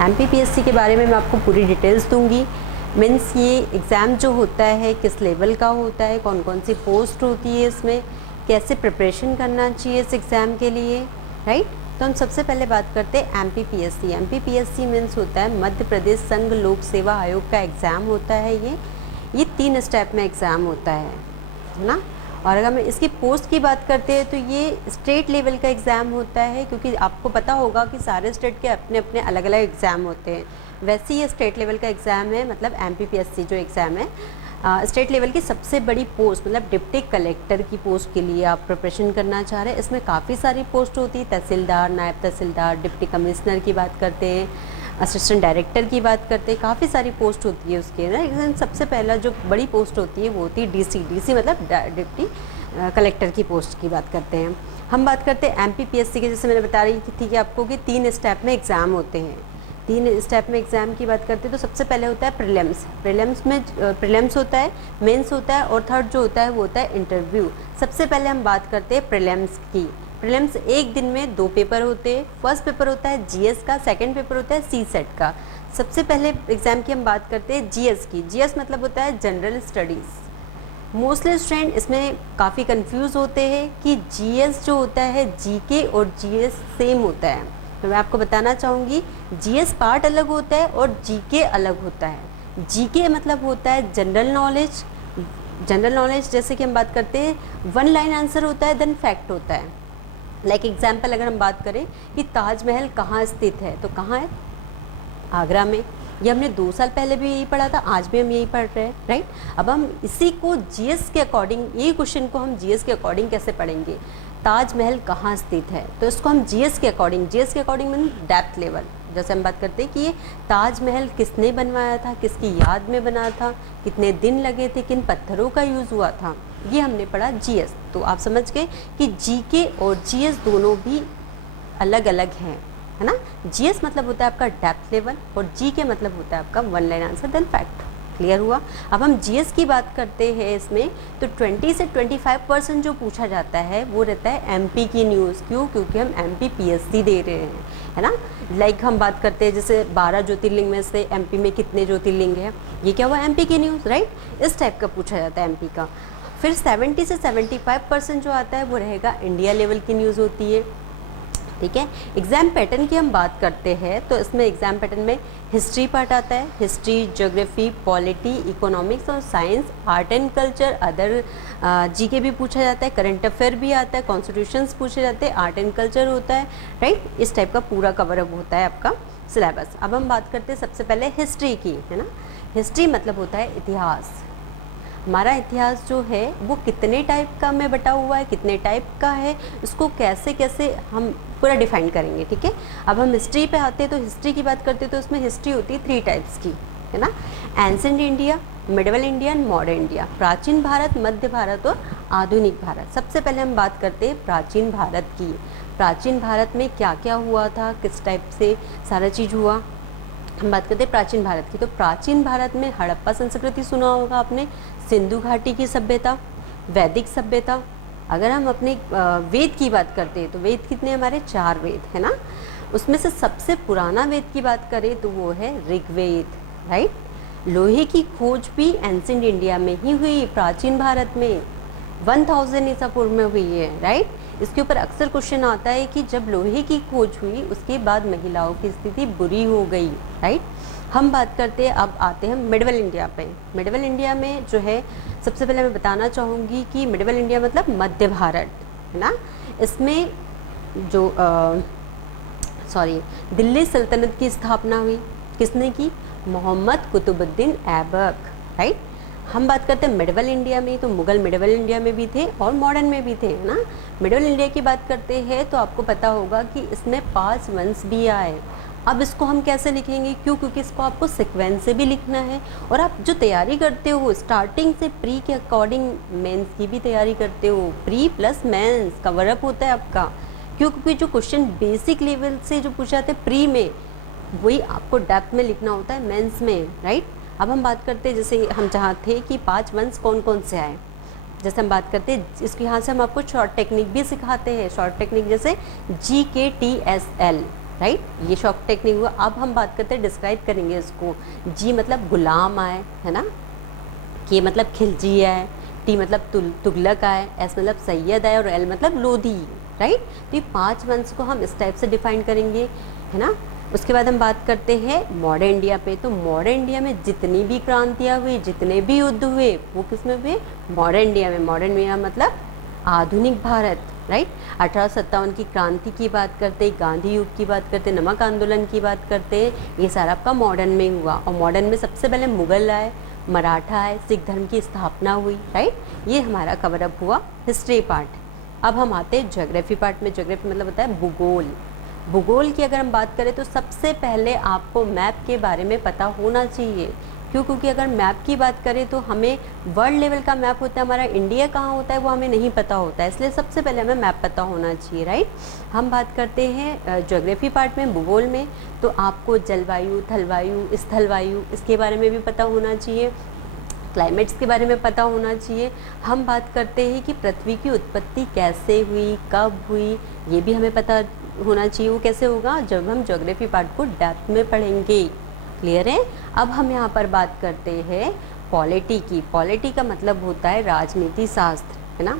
MPPSC के बारे में मैं आपको पूरी डिटेल्स दूंगी। मीन्स ये एग्ज़ाम जो होता है किस लेवल का होता है, कौन कौन सी पोस्ट होती है इसमें, कैसे प्रिपरेशन करना चाहिए इस एग्ज़ाम के लिए, राइट। तो हम सबसे पहले बात करते हैं एमपीपीएससी। एमपीपीएससी मीन्स होता है मध्य प्रदेश संघ लोक सेवा आयोग का एग्ज़ाम होता है। ये 3 स्टेप में एग्ज़ाम होता है ना। और अगर मैं इसकी पोस्ट की बात करते हैं तो ये स्टेट लेवल का एग्ज़ाम होता है, क्योंकि आपको पता होगा कि सारे स्टेट के अपने अपने अलग अलग एग्ज़ाम होते हैं। वैसे ये स्टेट लेवल का एग्ज़ाम है, मतलब एमपीपीएससी जो एग्ज़ाम है स्टेट लेवल की सबसे बड़ी पोस्ट, मतलब डिप्टी कलेक्टर की पोस्ट के लिए आप प्रिपरेशन करना चाह रहे हैं। इसमें काफ़ी सारी पोस्ट होती है, तहसीलदार, नायब तहसीलदार, डिप्टी कमिश्नर की बात करते हैं, असिस्टेंट डायरेक्टर की बात करते हैं, काफ़ी सारी पोस्ट होती है उसके ना। लेकिन सबसे पहला जो बड़ी पोस्ट होती है वो होती है डीसी मतलब डिप्टी कलेक्टर की पोस्ट की बात करते हैं। हम बात करते हैं एमपीपीएससी के, जैसे मैंने बता रही थी कि आपको कि 3 स्टेप में एग्ज़ाम होते हैं। 3 स्टेप में एग्ज़ाम की बात करते हैं तो सबसे पहले होता है प्रीलिम्स। प्रीलिम्स होता है, मेंस होता है, और थर्ड जो होता है वो होता है इंटरव्यू। सबसे पहले हम बात करते हैं प्रीलिम्स की। प्रीलिम्स एक दिन में 2 पेपर होते हैं। फर्स्ट पेपर होता है जीएस का, सेकंड पेपर होता है सीसेट का। सबसे पहले एग्ज़ाम की हम बात करते हैं जीएस की। जीएस मतलब होता है जनरल स्टडीज़। मोस्टली स्टूडेंट इसमें काफ़ी कंफ्यूज होते हैं कि जीएस जो होता है जीके और जीएस सेम होता है। तो मैं आपको बताना चाहूँगी जीएस पार्ट अलग होता है और जीके अलग होता है। जीके मतलब होता है जनरल नॉलेज। जनरल नॉलेज जैसे कि हम बात करते हैं 1 लाइन आंसर होता है, देन फैक्ट होता है। लाइक एग्जाम्पल अगर हम बात करें कि ताजमहल कहाँ स्थित है, तो कहाँ है? आगरा में। ये हमने 2 साल पहले भी यही पढ़ा था, आज भी हम यही पढ़ रहे हैं, राइट। अब हम इसी को जीएस के अकॉर्डिंग, यही क्वेश्चन को हम जीएस के अकॉर्डिंग कैसे पढ़ेंगे? ताजमहल कहाँ स्थित है, तो इसको हम जीएस के अकॉर्डिंग मीन डेप्थ लेवल। जैसे हम बात करते हैं कि ये ताजमहल किसने बनवाया था, किसकी याद में बना था, कितने दिन लगे थे, किन पत्थरों का यूज़ हुआ था, ये हमने पढ़ा जीएस। तो आप समझ गए कि जीके और जीएस दोनों भी अलग अलग हैं, है ना। जीएस मतलब होता है आपका डेप्थ लेवल और जीके मतलब होता है आपका 1 line answer then fact. Clear हुआ। अब हम जीएस की बात करते हैं इसमें, तो 20 से 25% जो पूछा जाता है वो रहता है एमपी की न्यूज़। क्यों? क्योंकि हम एमपीपीएससी दे रहे हैं, है ना। लाइक हम बात करते हैं जैसे 12 ज्योतिर्लिंग में से एमपी में कितने ज्योतिर्लिंग है, ये क्या हुआ? एमपी की न्यूज़, राइट। इस टाइप का पूछा जाता है एमपी का। फिर 70 से 75% जो आता है वो रहेगा इंडिया लेवल की न्यूज़ होती है, ठीक है। एग्ज़ाम पैटर्न की हम बात करते हैं तो इसमें एग्ज़ाम पैटर्न में हिस्ट्री पार्ट आता है, हिस्ट्री, ज्योग्राफी, पॉलिटी, इकोनॉमिक्स और science, art and culture, other GK भी पूछा जाता है, करंट अफेयर भी आता है, कॉन्स्टिट्यूशंस पूछे जाते हैं, आर्ट एंड कल्चर होता है, राइट। इस टाइप का पूरा कवर अप होता है आपका सिलेबस। अब हम बात करते हैं सबसे पहले हिस्ट्री की, है ना। हिस्ट्री मतलब होता है इतिहास। हमारा इतिहास जो है वो कितने टाइप का में बटा हुआ है, कितने टाइप का है, उसको कैसे कैसे हम पूरा डिफाइन करेंगे, ठीक है। अब हम हिस्ट्री पे आते हैं तो हिस्ट्री की बात करते हैं तो उसमें हिस्ट्री होती है 3 टाइप्स की, है ना। Ancient India, medieval India and modern India. प्राचीन भारत, मध्य भारत और आधुनिक भारत। सबसे पहले हम बात करते हैं प्राचीन भारत की। प्राचीन भारत में क्या क्या हुआ था, किस टाइप से सारा चीज़ हुआ, हम बात करते हैं प्राचीन भारत की। तो प्राचीन भारत में हड़प्पा संस्कृति सुना होगा आपने, सिंधु घाटी की सभ्यता, वैदिक सभ्यता। अगर हम अपने वेद की बात करते हैं तो वेद कितने हमारे? 4 वेद, है ना। उसमें से सबसे पुराना वेद की बात करें तो वो है ऋग्वेद, राइट। लोहे की खोज भी एंसेंट इंडिया में ही हुई, प्राचीन भारत में 1000 ईसा पूर्व में हुई है, राइट। इसके ऊपर अक्सर क्वेश्चन आता है कि जब लोहे की खोज हुई उसके बाद महिलाओं की स्थिति बुरी हो गई, राइट। हम बात करते हैं, अब आते हैं मिडिवल इंडिया पे। मिडिवल इंडिया में जो है सबसे पहले मैं बताना चाहूँगी कि मिडिवल इंडिया मतलब मध्य भारत, है ना। इसमें जो दिल्ली सल्तनत की स्थापना हुई, किसने की? मोहम्मद कुतुबुद्दीन ऐबक, राइट। हम बात करते हैं मिडिवल इंडिया में, तो मुगल मिडिवल इंडिया में भी थे और मॉडर्न में भी थे, है ना। मिडिवल इंडिया की बात करते हैं तो आपको पता होगा कि इसमें 5 वंश भी आए। अब इसको हम कैसे लिखेंगे? क्यों? क्योंकि इसको आपको सीक्वेंस से भी लिखना है और आप जो तैयारी करते हो स्टार्टिंग से प्री के अकॉर्डिंग मेंस की भी तैयारी करते हो। Pre plus mains cover up होता है आपका। क्यों? क्योंकि जो क्वेश्चन बेसिक लेवल से जो पूछा जाते हैं प्री में, वही आपको डेप्थ में लिखना होता है मेंस में, राइट। अब हम बात करते हैं जैसे हम जहाँ थे कि 5 वंश कौन कौन से आए। जैसे हम बात करते हैं इसके यहाँ से हम आपको शॉर्ट टेक्निक भी सिखाते हैं। शॉर्ट टेक्निक जैसे GKTSL, राइट, ये शॉर्ट टेक्निक हुआ। अब हम बात करते हैं, डिस्क्राइब करेंगे इसको। जी मतलब गुलाम आए, है ना, के मतलब खिलजी आए, टी मतलब तुगलक आए, एस मतलब सैयद आए और एल मतलब लोधी, राइट। तो ये 5 वंश को हम इस टाइप से डिफाइन करेंगे, है ना। उसके बाद हम बात करते हैं मॉडर्न इंडिया पे। तो मॉडर्न इंडिया में जितनी भी क्रांतियाँ हुई, जितने भी युद्ध हुए, वो किस में हुए? मॉडर्न इंडिया में। मॉडर्न इंडिया मतलब आधुनिक भारत, राइट। 1857 की क्रांति की बात करते, गांधी युग की बात करते, नमक आंदोलन की बात करते, ये सारा आपका मॉडर्न में हुआ। और मॉडर्न में सबसे पहले मुगल आए, मराठा आए, सिख धर्म की स्थापना हुई, राइट। ये हमारा कवर अप हुआ हिस्ट्री पार्ट। अब हम आते हैं ज्योग्राफी पार्ट में। ज्योग्राफी मतलब होता है भूगोल। भूगोल की अगर हम बात करें तो सबसे पहले आपको मैप के बारे में पता होना चाहिए। क्यों? क्योंकि अगर मैप की बात करें तो हमें वर्ल्ड लेवल का मैप होता है, हमारा इंडिया कहाँ होता है वो हमें नहीं पता होता है, इसलिए सबसे पहले हमें मैप पता होना चाहिए, राइट। हम बात करते हैं ज्योग्राफी पार्ट में, भूगोल में, तो आपको जलवायु, थलवायु, स्थलवायु, इसके बारे में भी पता होना चाहिए, क्लाइमेट्स के बारे में पता होना चाहिए। हम बात करते हैं कि पृथ्वी की उत्पत्ति कैसे हुई, कब हुई, ये भी हमें पता होना चाहिए। वो कैसे होगा? जब हम ज्योग्राफी पार्ट को डेप्थ में पढ़ेंगे। क्लियर है? अब हम यहाँ पर बात करते हैं पॉलिटी की। पॉलिटी का मतलब होता है राजनीति शास्त्र, है ना।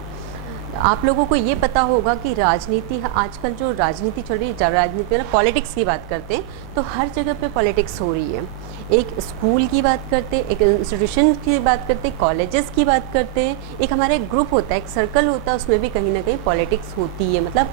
आप लोगों को ये पता होगा कि राजनीति, आजकल जो राजनीति चल रही है, राजनीति में पॉलिटिक्स की बात करते हैं तो हर जगह पे पॉलिटिक्स हो रही है। एक स्कूल की बात करते हैं, एक इंस्टीट्यूशन की बात करते हैं, कॉलेजेस की बात करते हैं, एक हमारे ग्रुप होता है, एक सर्कल होता है, उसमें भी कहीं ना कहीं पॉलिटिक्स होती है। मतलब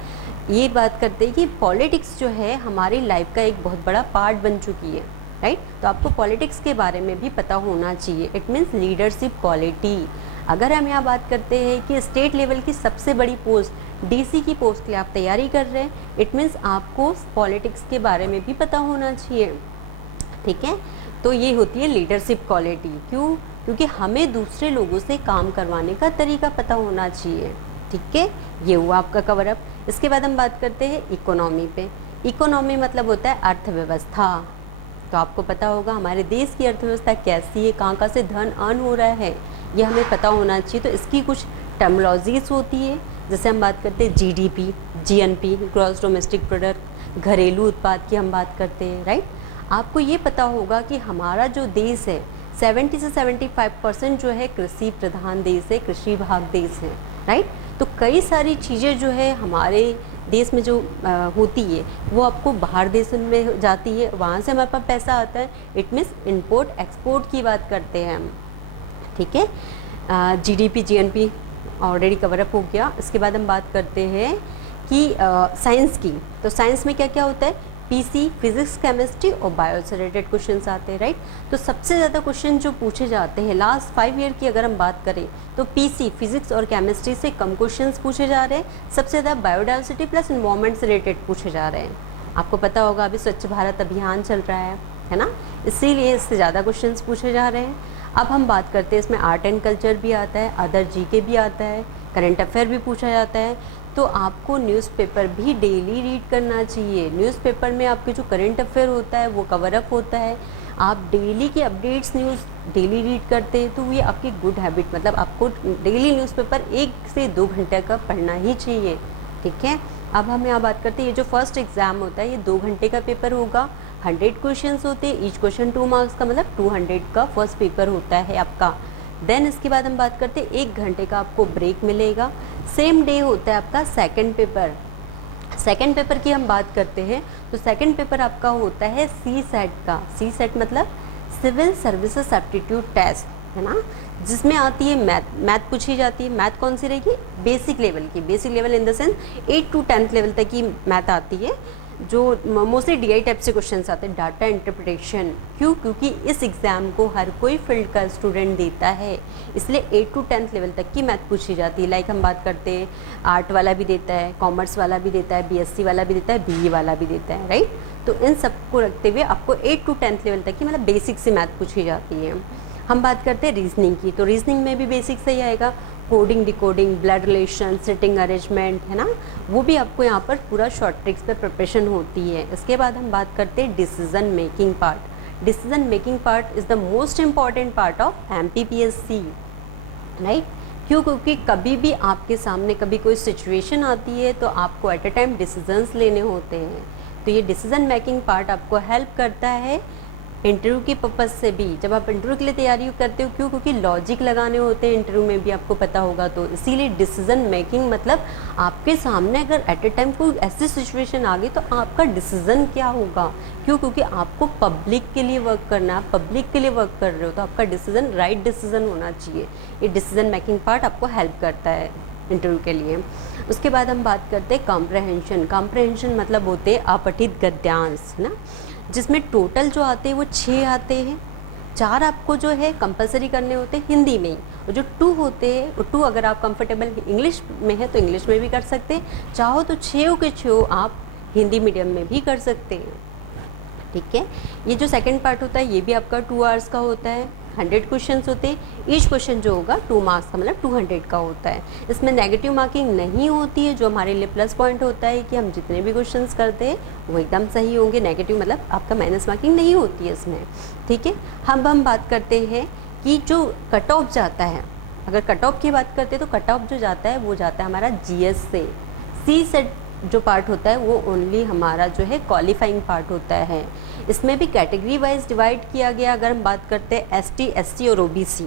ये बात करते हैं कि पॉलिटिक्स जो है हमारी लाइफ का एक बहुत बड़ा पार्ट बन चुकी है, राइट। तो आपको पॉलिटिक्स के बारे में भी पता होना चाहिए। It means leadership quality. अगर हम यहाँ बात करते हैं कि स्टेट लेवल की सबसे बड़ी पोस्ट डीसी की पोस्ट के लिए आप तैयारी कर रहे हैं, इट मीन्स आपको पॉलिटिक्स के बारे में भी पता होना चाहिए, ठीक है। तो ये होती है लीडरशिप क्वालिटी। क्यों? क्योंकि हमें दूसरे लोगों से काम करवाने का तरीका पता होना चाहिए, ठीक है। ये हुआ आपका कवर अप। इसके बाद हम बात करते हैं इकोनॉमी पे। इकोनॉमी मतलब होता है अर्थव्यवस्था। तो आपको पता होगा हमारे देश की अर्थव्यवस्था कैसी है, कहाँ कहाँ से धन अर्न हो रहा है, ये हमें पता होना चाहिए। तो इसकी कुछ टर्मिनोलॉजीज होती है, जैसे हम बात करते हैं GDP, GNP, gross domestic product, घरेलू उत्पाद की हम बात करते हैं, राइट। आपको ये पता होगा कि हमारा जो देश है 70 से 75% जो है कृषि प्रधान देश है, कृषि भाग देश है, राइट। तो कई सारी चीज़ें जो है हमारे देश में जो होती है वो आपको बाहर देश में जाती है, वहाँ से हमारे पास पैसा आता है। इट मीन्स इम्पोर्ट एक्सपोर्ट की बात करते हैं हम, ठीक है। GDP, GNP already cover up हो गया। इसके बाद हम बात करते हैं कि साइंस की। तो साइंस में क्या क्या होता है? पीसी, फिजिक्स, केमिस्ट्री और बायो से रिलेटेड क्वेश्चंस आते हैं, राइट। तो सबसे ज़्यादा क्वेश्चन जो पूछे जाते हैं लास्ट 5 ईयर की अगर हम बात करें तो पीसी, फिजिक्स और केमिस्ट्री से कम क्वेश्चंस पूछे जा रहे हैं। सबसे ज़्यादा बायोडाइवर्सिटी प्लस इन्वायरमेंट से रिलेटेड पूछे जा रहे हैं। आपको पता होगा अभी स्वच्छ भारत अभियान चल रहा है ना, इसीलिए इससे ज़्यादा क्वेश्चन पूछे जा रहे हैं। अब हम बात करते हैं, इसमें आर्ट एंड कल्चर भी आता है, अदर जीके भी आता है, करंट अफेयर भी पूछा जाता है। तो आपको न्यूज़पेपर भी डेली रीड करना चाहिए। न्यूज़पेपर में आपके जो करंट अफेयर होता है वो कवर अप होता है। आप डेली की अपडेट्स न्यूज़ डेली रीड करते हैं तो ये आपकी गुड हैबिट, मतलब आपको डेली न्यूज़पेपर 1 से 2 घंटे का पढ़ना ही चाहिए, ठीक है। अब हम यहाँ बात करते हैं, ये जो फर्स्ट एग्ज़ाम होता है ये 2 घंटे का पेपर होगा। 100 क्वेश्चंस होते हैं, ईच क्वेश्चन 2 मार्क्स का, मतलब 200 का फर्स्ट पेपर होता है आपका। देन इसके बाद हम बात करते हैं 1 घंटे का आपको ब्रेक मिलेगा। सेम डे होता है आपका सेकंड पेपर। सेकंड पेपर की हम बात करते हैं तो सेकंड पेपर आपका होता है सी सेट का। सी सेट मतलब सिविल सर्विसेज एप्टीट्यूड टेस्ट, है ना, जिसमें आती है मैथ पूछी जाती है। मैथ कौन सी रहेगी? बेसिक लेवल की। Basic level in the sense 8 to 10th level तक की मैथ आती है, जो मोस्टली डीआई टाइप से क्वेश्चंस आते हैं, डाटा इंटरप्रिटेशन। क्यों? क्योंकि इस एग्ज़ाम को हर कोई फील्ड का स्टूडेंट देता है, इसलिए 8 to 10th लेवल तक की मैथ पूछी जाती है। लाइक हम बात करते हैं आर्ट वाला भी देता है, कॉमर्स वाला भी देता है, बीएससी वाला भी देता है, बीई वाला भी देता है, राइट। तो इन सबको रखते हुए आपको 8 to 10th लेवल तक की मतलब बेसिक से मैथ पूछी जाती है। हम बात करते हैं रीजनिंग की, तो रीजनिंग में भी बेसिक से ही आएगा, coding, decoding, blood relation, sitting arrangement, है ना, वो भी आपको यहाँ पर पूरा शॉर्ट ट्रिक्स पे प्रिपरेशन होती है। इसके बाद हम बात करते हैं decision making part. Decision making part is the most important part of MPPSC, right. क्यों? क्योंकि कभी भी आपके सामने कभी कोई सिचुएशन आती है तो आपको एट अ टाइम डिसीजंस लेने होते हैं। तो ये डिसीजन मेकिंग पार्ट आपको हेल्प करता है इंटरव्यू के पर्पज़ से भी। जब आप इंटरव्यू के लिए तैयारी करते हो, क्यों? क्योंकि लॉजिक लगाने होते हैं इंटरव्यू में भी, आपको पता होगा। तो इसीलिए डिसीजन मेकिंग मतलब आपके सामने अगर एट ए टाइम कोई ऐसी सिचुएशन आ गई तो आपका डिसीजन क्या होगा। क्यों? क्योंकि आपको पब्लिक के लिए वर्क करना है, पब्लिक के लिए वर्क कर रहे हो, तो आपका डिसीजन राइट डिसीजन होना चाहिए। ये डिसीजन मेकिंग पार्ट आपको हेल्प करता है इंटरव्यू के लिए। उसके बाद हम बात करते हैं कॉम्प्रहेंशन। कॉम्प्रहेंशन मतलब होते हैं अपठित गद्यांश, है ना, जिसमें टोटल जो आते हैं वो 6 आते हैं। 4 आपको जो है कंपलसरी करने होते हैं हिंदी में ही, और जो 2 होते हैं वो 2 अगर आप कंफर्टेबल इंग्लिश में है तो इंग्लिश में भी कर सकते हैं, चाहो तो 6 के 6 आप हिंदी मीडियम में भी कर सकते हैं। ठीक है, ये जो सेकंड पार्ट होता है ये भी आपका 2 आवर्स का होता है। 100 क्वेश्चंस होते हैं, ईच क्वेश्चन जो होगा 2 मार्क्स का, मतलब 200 का होता है। इसमें नेगेटिव मार्किंग नहीं होती है, जो हमारे लिए प्लस पॉइंट होता है कि हम जितने भी क्वेश्चंस करते हैं वो एकदम सही होंगे। नेगेटिव मतलब आपका माइनस मार्किंग नहीं होती है इसमें। ठीक है, हम बात करते हैं कि जो कट ऑफ जाता है, अगर कट ऑफ की बात करते हैं तो कट ऑफ जो जाता है वो जाता है हमारा GS से। सी सेट जो पार्ट होता है वो ओनली हमारा जो है क्वालिफाइंग पार्ट होता है। इसमें भी कैटेगरी वाइज डिवाइड किया गया। अगर हम बात करते हैं ST, SC और OBC,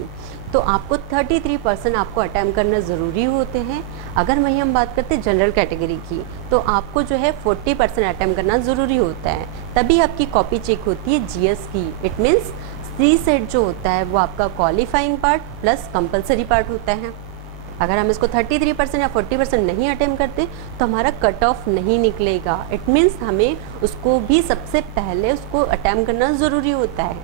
तो आपको 33% आपको अटैम्प्ट करना ज़रूरी होते हैं। अगर वहीं हम बात करते हैं जनरल कैटेगरी की, तो आपको जो है 40% अटैम्प्ट करना ज़रूरी होता है, तभी आपकी कॉपी चेक होती है GS की। इट मीन्स सी सेट जो होता है वो आपका qualifying part plus compulsory part होता है। अगर हम इसको 33% या 40% नहीं अटेम्प्ट करते तो हमारा कट ऑफ नहीं निकलेगा। इट मीन्स हमें उसको भी सबसे पहले उसको अटेम्प्ट करना ज़रूरी होता है।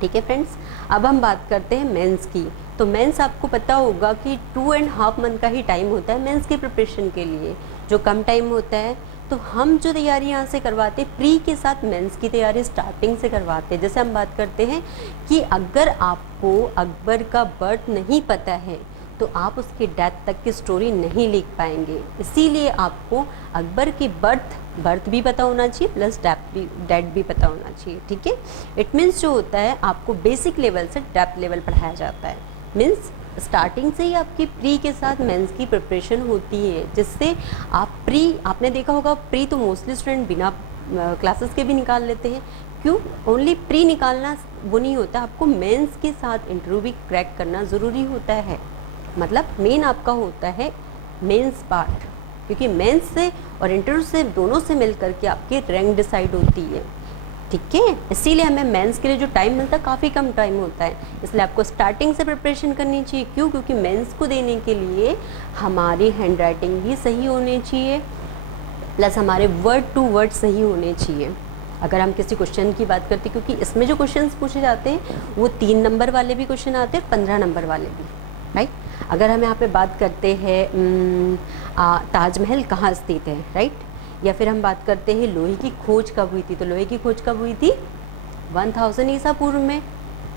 ठीक है फ्रेंड्स, अब हम बात करते हैं मेंस की। तो मेंस आपको पता होगा कि 2.5 मंथ का ही टाइम होता है मेंस की प्रिपरेशन के लिए, जो कम टाइम होता है। तो हम जो तैयारी यहाँ से करवाते हैं, प्री के साथ मेंस की तैयारी स्टार्टिंग से करवाते हैं। जैसे हम बात करते हैं कि अगर आपको अकबर का बर्थ नहीं पता है तो आप उसकी डेथ तक की स्टोरी नहीं लिख पाएंगे। इसीलिए आपको अकबर की बर्थ भी पता होना चाहिए प्लस डेथ भी पता होना चाहिए। ठीक है, इट मीन्स जो होता है आपको बेसिक लेवल से डेप्थ लेवल पढ़ाया जाता है। मीन्स स्टार्टिंग से ही आपकी प्री के साथ मेंस की प्रिपरेशन होती है, जिससे आप प्री, आपने देखा होगा प्री तो मोस्टली स्टूडेंट बिना क्लासेस के भी निकाल लेते हैं। क्यों? ओनली प्री निकालना वो नहीं होता, आपको मेंस के साथ इंटरव्यू भी क्रैक करना ज़रूरी होता है। मतलब मेन आपका होता है मेंस पार्ट, क्योंकि मेंस से और इंटरव्यू से दोनों से मिल करके आपकी रैंक डिसाइड होती है। ठीक है, इसीलिए हमें मेंस के लिए जो टाइम मिलता है काफ़ी कम टाइम होता है, इसलिए आपको स्टार्टिंग से प्रिपरेशन करनी चाहिए। क्यों? क्योंकि मेंस को देने के लिए हमारी हैंड राइटिंग भी सही होनी चाहिए प्लस हमारे वर्ड टू वर्ड सही होने चाहिए। अगर हम किसी क्वेश्चन की बात करते हैं, क्योंकि इसमें जो क्वेश्चंस पूछे जाते हैं वो 3 नंबर वाले भी क्वेश्चन आते हैं और 15 नंबर वाले भी, राइट। अगर हम यहाँ पे बात करते हैं ताजमहल कहाँ स्थित है, राइट, या फिर हम बात करते हैं लोहे की खोज कब हुई थी, तो लोहे की खोज कब हुई थी 1000 ईसा पूर्व में,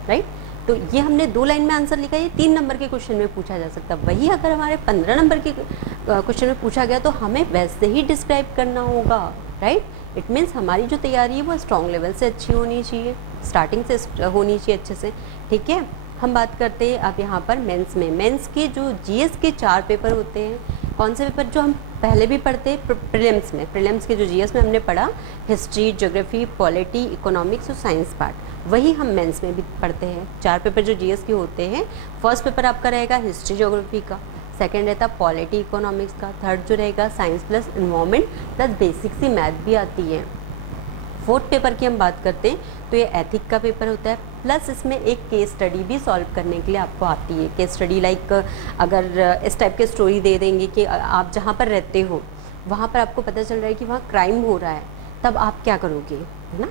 राइट। तो ये हमने 2 लाइन में आंसर लिखा, ये 3 नंबर के क्वेश्चन में पूछा जा सकता है। वही अगर हमारे 15 नंबर के क्वेश्चन में पूछा गया तो हमें वैसे ही डिस्क्राइब करना होगा, राइट। इट मीन्स हमारी जो तैयारी है वो स्ट्रॉन्ग लेवल से अच्छी होनी चाहिए, स्टार्टिंग से होनी चाहिए अच्छे से। ठीक है, हम बात करते हैं अब यहाँ पर मेंस में। मेंस के जो GS के 4 पेपर होते हैं, कौन से पेपर जो हम पहले भी पढ़ते हैं प्रीलिम्स में, प्रीलिम्स के जो GS में हमने पढ़ा हिस्ट्री, ज्योग्राफी, पॉलिटी, इकोनॉमिक्स और साइंस पार्ट, वही हम मेंस में भी पढ़ते हैं। 4 पेपर जो GS के होते हैं, फर्स्ट पेपर आपका रहेगा हिस्ट्री ज्योग्राफी का, सेकेंड रहता पॉलिटी इकोनॉमिक्स का, थर्ड जो रहेगा science plus environment plus basic सी मैथ भी आती है। फोर्थ पेपर की हम बात करते हैं तो ये एथिक का पेपर होता है, प्लस इसमें एक केस स्टडी भी सॉल्व करने के लिए आपको आती है। केस स्टडी लाइक अगर इस टाइप के स्टोरी दे देंगे कि आप जहाँ पर रहते हो वहाँ पर आपको पता चल रहा है कि वहाँ क्राइम हो रहा है, तब आप क्या करोगे, है ना।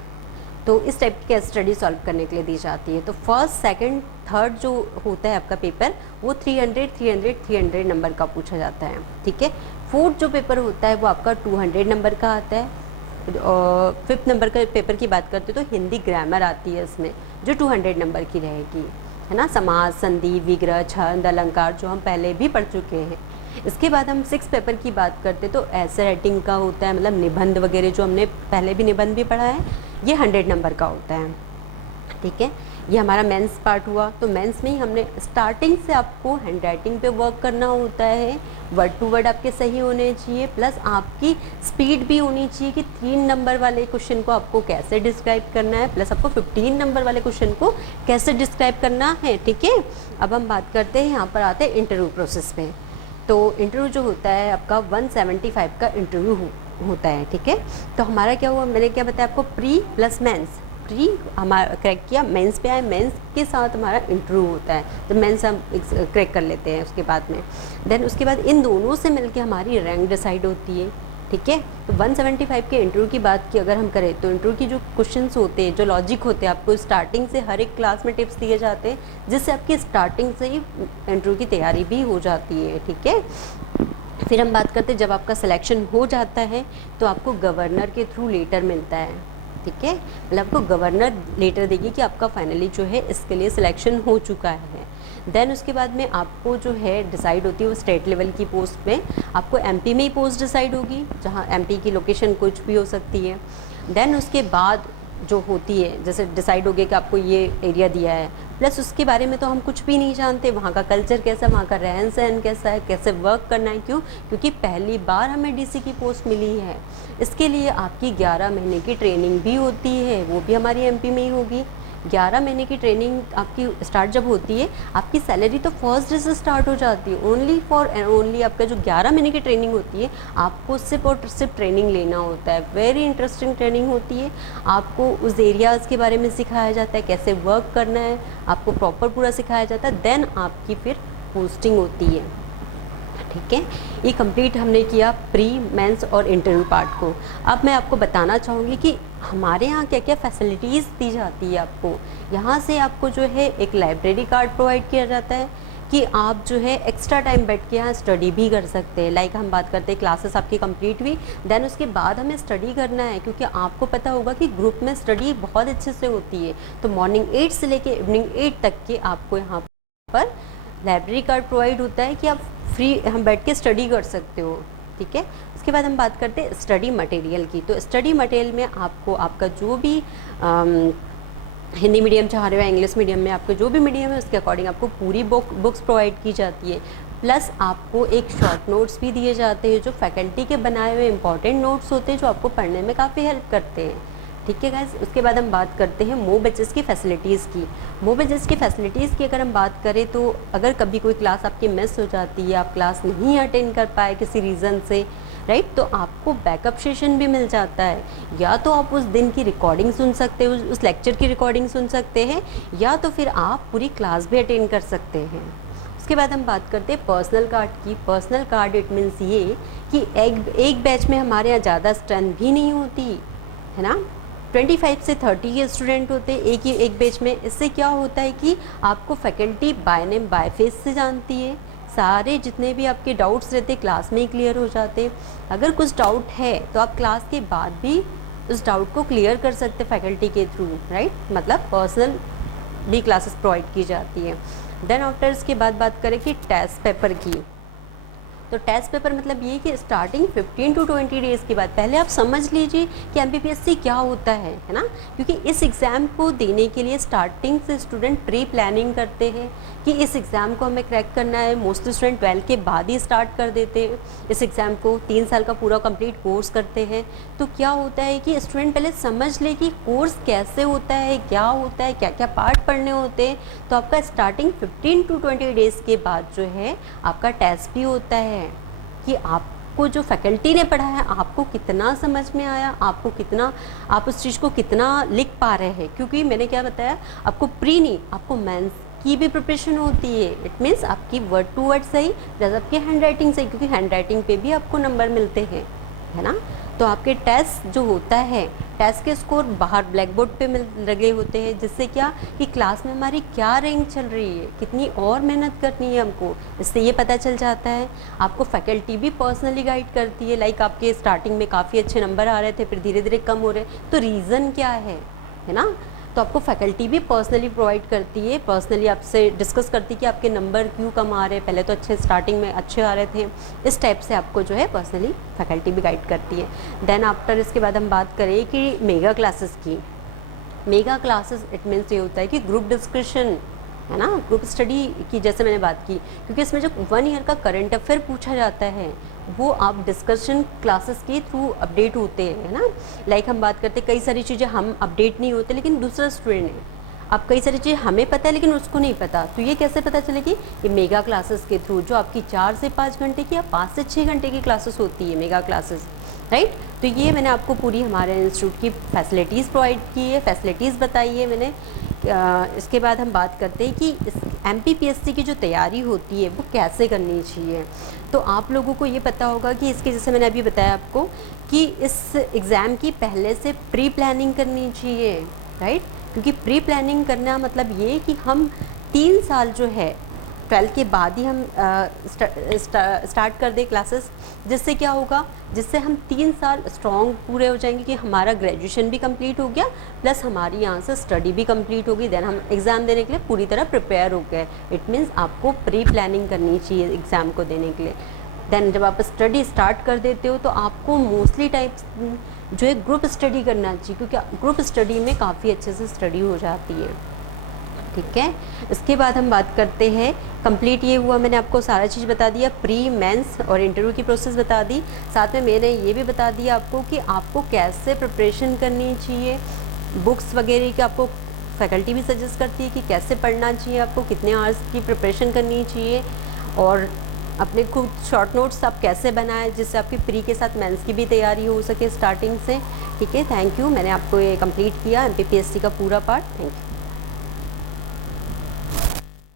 तो इस टाइप की केस स्टडी सॉल्व करने के लिए दी जाती है। तो फर्स्ट, सेकंड, थर्ड जो होता है आपका पेपर वो 300 नंबर का पूछा जाता है। ठीक है, फोर्थ जो पेपर होता है वो आपका 200 नंबर का आता है। और 5th नंबर का पेपर की बात करते हो तो हिंदी ग्रामर आती है इसमें, जो 200 नंबर की रहेगी, है ना। समास, संधि, विग्रह, छंद, अलंकार जो हम पहले भी पढ़ चुके हैं। इसके बाद हम 6th पेपर की बात करते तो ऐसे राइटिंग का होता है, मतलब निबंध वगैरह जो हमने पहले भी निबंध भी पढ़ा है, ये 100 नंबर का होता है। ठीक है, ये हमारा मेंस पार्ट हुआ। तो मेंस में ही हमने स्टार्टिंग से आपको हैंड राइटिंग पे वर्क करना होता है, वर्ड टू वर्ड आपके सही होने चाहिए, प्लस आपकी स्पीड भी होनी चाहिए कि 3 नंबर वाले क्वेश्चन को आपको कैसे डिस्क्राइब करना है, प्लस आपको 15 नंबर वाले क्वेश्चन को कैसे डिस्क्राइब करना है। ठीक है, अब हम बात करते हैं, यहाँ पर आते हैं इंटरव्यू प्रोसेस पे। तो इंटरव्यू जो होता है आपका 175 का इंटरव्यू होता है। ठीक है, तो हमारा क्या हुआ, मैंने क्या बताया आपको, प्री प्लस मेंस। प्री हमारा क्रैक किया, मेंस पे आए, मेंस के साथ हमारा इंटरव्यू होता है, तो मेंस हम क्रैक कर लेते हैं उसके बाद में। देन उसके बाद इन दोनों से मिलके हमारी रैंक डिसाइड होती है। ठीक है, तो 175 के इंटरव्यू की बात की अगर हम करें, तो इंटरव्यू की जो क्वेश्चंस होते हैं, जो लॉजिक होते हैं, आपको स्टार्टिंग से हर एक क्लास में टिप्स दिए जाते हैं, जिससे आपकी स्टार्टिंग से ही इंटरव्यू की तैयारी भी हो जाती है। ठीक है, फिर हम बात करते हैं, जब आपका सिलेक्शन हो जाता है तो आपको गवर्नर के थ्रू लेटर मिलता है। ठीक है, मतलब आपको गवर्नर लेटर देगी कि आपका फाइनली जो है इसके लिए सिलेक्शन हो चुका है। देन उसके बाद में आपको जो है डिसाइड होती है वो स्टेट लेवल की पोस्ट में, आपको एमपी में ही पोस्ट डिसाइड होगी, जहाँ एमपी की लोकेशन कुछ भी हो सकती है। देन उसके बाद जो होती है, जैसे डिसाइड हो गया कि आपको ये एरिया दिया है, प्लस उसके बारे में तो हम कुछ भी नहीं जानते, वहाँ का कल्चर कैसा, वहाँ का रहन सहन कैसा है, कैसे वर्क करना है। क्यों? क्योंकि पहली बार हमें डीसी की पोस्ट मिली है। इसके लिए आपकी 11 महीने की ट्रेनिंग भी होती है, वो भी हमारी एमपी में ही होगी। 11 महीने की ट्रेनिंग आपकी स्टार्ट जब होती है, आपकी सैलरी तो फर्स्ट डे से स्टार्ट हो जाती है। ओनली फॉर एंड ओनली आपका जो 11 महीने की ट्रेनिंग होती है, आपको सिर्फ और सिर्फ ट्रेनिंग लेना होता है। वेरी इंटरेस्टिंग ट्रेनिंग होती है, आपको उस एरियाज़ के बारे में सिखाया जाता है, कैसे वर्क करना है, आपको प्रॉपर पूरा सिखाया जाता है। देन आपकी फिर पोस्टिंग होती है। ठीक है, ये कंप्लीट हमने किया प्री, मेंस और इंटरव्यू पार्ट को। अब मैं आपको बताना चाहूँगी कि हमारे यहाँ क्या क्या फैसिलिटीज़ दी जाती है आपको। यहाँ से आपको जो है एक लाइब्रेरी कार्ड प्रोवाइड किया जाता है कि आप जो है एक्स्ट्रा टाइम बैठ के यहाँ स्टडी भी कर सकते हैं। लाइक हम बात करते हैं, क्लासेस आपकी कंप्लीट हुई, देन उसके बाद हमें स्टडी करना है, क्योंकि आपको पता होगा कि ग्रुप में स्टडी बहुत अच्छे से होती है। तो मॉर्निंग 8 से लेके इवनिंग 8 तक के आपको यहाँ पर लाइब्रेरी कार्ड प्रोवाइड होता है कि आप फ्री हम बैठ के स्टडी कर सकते हो। ठीक है, उसके बाद हम बात करते हैं स्टडी मटेरियल की। तो स्टडी मटेरियल में आपको आपका जो भी हिंदी मीडियम चाह रहे हो, इंग्लिश मीडियम में, आपको जो भी मीडियम है उसके अकॉर्डिंग आपको पूरी बुक्स प्रोवाइड की जाती है। प्लस आपको एक शॉर्ट नोट्स भी दिए जाते हैं, जो फैकल्टी के बनाए हुए इंपॉर्टेंट नोट्स होते हैं, जो आपको पढ़ने में काफ़ी हेल्प करते हैं। ठीक है गाइस, उसके बाद हम बात करते हैं मूव बैचेस की फ़ैसिलिटीज़ की। मूव बैचेस की फ़ैसिलिटीज़ की अगर हम बात करें, तो अगर कभी कोई क्लास आपकी मिस हो जाती है, आप क्लास नहीं अटेंड कर पाए किसी रीज़न से, राइट, तो आपको बैकअप सेशन भी मिल जाता है। या तो आप उस दिन की रिकॉर्डिंग सुन सकते हो, उस लेक्चर की रिकॉर्डिंग सुन सकते हैं, या तो फिर आप पूरी क्लास भी अटेंड कर सकते हैं। उसके बाद हम बात करते हैं पर्सनल कार्ड की। पर्सनल कार्ड इट मीन्स ये कि एक बैच में हमारे यहाँ ज़्यादा स्ट्रेंथ भी नहीं होती है ना, 25 से 30 के स्टूडेंट होते हैं एक बैच में। इससे क्या होता है कि आपको faculty by name by face से जानती है, सारे जितने भी आपके डाउट्स रहते क्लास में ही क्लियर हो जाते। अगर कुछ डाउट है तो आप क्लास के बाद भी उस डाउट को क्लियर कर सकते फैकल्टी के थ्रू, राइट, मतलब पर्सनल भी क्लासेस प्रोवाइड की जाती है। देन आफ्टर इसके बाद बात करें कि टेस्ट पेपर की। तो टेस्ट पेपर मतलब ये कि स्टार्टिंग 15 to 20 डेज़ के बाद पहले आप समझ लीजिए कि MPPSC क्या होता है ना, क्योंकि इस एग्ज़ाम को देने के लिए स्टार्टिंग से स्टूडेंट प्री प्लानिंग करते हैं कि इस एग्ज़ाम को हमें क्रैक करना है। मोस्टली स्टूडेंट 12 के बाद ही स्टार्ट कर देते हैं इस एग्ज़ाम को, 3 साल का पूरा कंप्लीट कोर्स करते हैं। तो क्या होता है कि स्टूडेंट पहले समझ ले कि कोर्स कैसे होता है, क्या होता है, क्या क्या पार्ट पढ़ने होते हैं। तो आपका स्टार्टिंग 15 to 20 डेज़ के बाद जो है आपका टेस्ट भी होता है कि आपको जो फैकल्टी ने पढ़ा है आपको कितना समझ में आया, आपको कितना, आप उस चीज़ को कितना लिख पा रहे हैं। क्योंकि मैंने क्या बताया आपको, प्री नहीं, आपको मेंस की भी प्रिपरेशन होती है। इट मीन्स आपकी वर्ड टू वर्ड सही प्लस आपकी हैंड राइटिंग सही, क्योंकि हैंड राइटिंग पे भी आपको नंबर मिलते हैं, है ना। तो आपके टेस्ट जो होता है, टेस्ट के स्कोर बाहर ब्लैक बोर्ड पे लगे होते हैं, जिससे क्या कि क्लास में हमारी क्या रैंक चल रही है, कितनी और मेहनत करनी है हमको, इससे ये पता चल जाता है। आपको फैकल्टी भी पर्सनली गाइड करती है। लाइक आपके स्टार्टिंग में काफ़ी अच्छे नंबर आ रहे थे, फिर धीरे धीरे कम हो रहे, तो रीज़न क्या है ना। तो आपको फैकल्टी भी पर्सनली प्रोवाइड करती है, पर्सनली आपसे डिस्कस करती है कि आपके नंबर क्यों कम आ रहे हैं, पहले तो अच्छे स्टार्टिंग में अच्छे आ रहे थे। इस टाइप से आपको जो है पर्सनली फैकल्टी भी गाइड करती है। देन आफ्टर इसके बाद हम बात करें कि मेगा क्लासेस की। मेगा क्लासेस इट मीन्स ये होता है कि ग्रुप डिस्कशन, है ना, ग्रुप स्टडी की जैसे मैंने बात की, क्योंकि इसमें जो 1 ईयर का करंट अफेयर पूछा जाता है वो आप डिस्कशन क्लासेस के थ्रू अपडेट होते हैं, है ना। लाइक हम बात करते कई सारी चीज़ें हम अपडेट नहीं होते लेकिन दूसरा स्टूडेंट है, अब कई सारी चीज़ें हमें पता है लेकिन उसको नहीं पता, तो ये कैसे पता चलेगी, ये मेगा क्लासेस के थ्रू, जो आपकी 4 से 5 घंटे की या 5 से 6 घंटे की क्लासेस होती है मेगा क्लासेस, राइट। तो ये मैंने आपको पूरी हमारे इंस्टीट्यूट की फैसिलिटीज़ प्रोवाइड की है, फैसिलिटीज़ बताई है मैंने। इसके बाद हम बात करते हैं कि इस MPPSC की जो तैयारी होती है वो कैसे करनी चाहिए। तो आप लोगों को ये पता होगा कि इसके, जैसे मैंने अभी बताया आपको, कि इस एग्ज़ाम की पहले से प्री प्लानिंग करनी चाहिए, राइट। क्योंकि प्री प्लानिंग करना मतलब ये कि हम 3 साल जो है 12th के बाद ही हम स्टार्ट कर दें क्लासेस, जिससे क्या होगा, जिससे हम 3 साल स्ट्रॉन्ग पूरे हो जाएंगे कि हमारा ग्रेजुएशन भी कंप्लीट हो गया प्लस हमारी यहाँ से स्टडी भी कंप्लीट होगी, देन हम एग्ज़ाम देने के लिए पूरी तरह प्रिपेयर हो गए। इट मीन्स आपको प्री प्लानिंग करनी चाहिए एग्ज़ाम को देने के लिए। देन जब आप स्टडी स्टार्ट कर देते हो तो आपको मोस्टली टाइप्स जो है ग्रुप स्टडी करना चाहिए, क्योंकि ग्रुप स्टडी में काफ़ी अच्छे से स्टडी हो जाती है, ठीक है। इसके बाद हम बात करते हैं, कंप्लीट ये हुआ, मैंने आपको सारा चीज़ बता दिया, प्री मेंस और इंटरव्यू की प्रोसेस बता दी, साथ में मैंने ये भी बता दिया आपको कि आपको कैसे प्रिपरेशन करनी चाहिए, बुक्स वगैरह की आपको फैकल्टी भी सजेस्ट करती है कि कैसे पढ़ना चाहिए, आपको कितने आवर्स की प्रिपरेशन करनी चाहिए, और अपने खुद शॉर्ट नोट्स आप कैसे बनाएं जिससे आपकी प्री के साथ मेंस की भी तैयारी हो सके स्टार्टिंग से, ठीक है। थैंक यू, मैंने आपको ये कंप्लीट किया MPPSC का पूरा पार्ट। Thank you.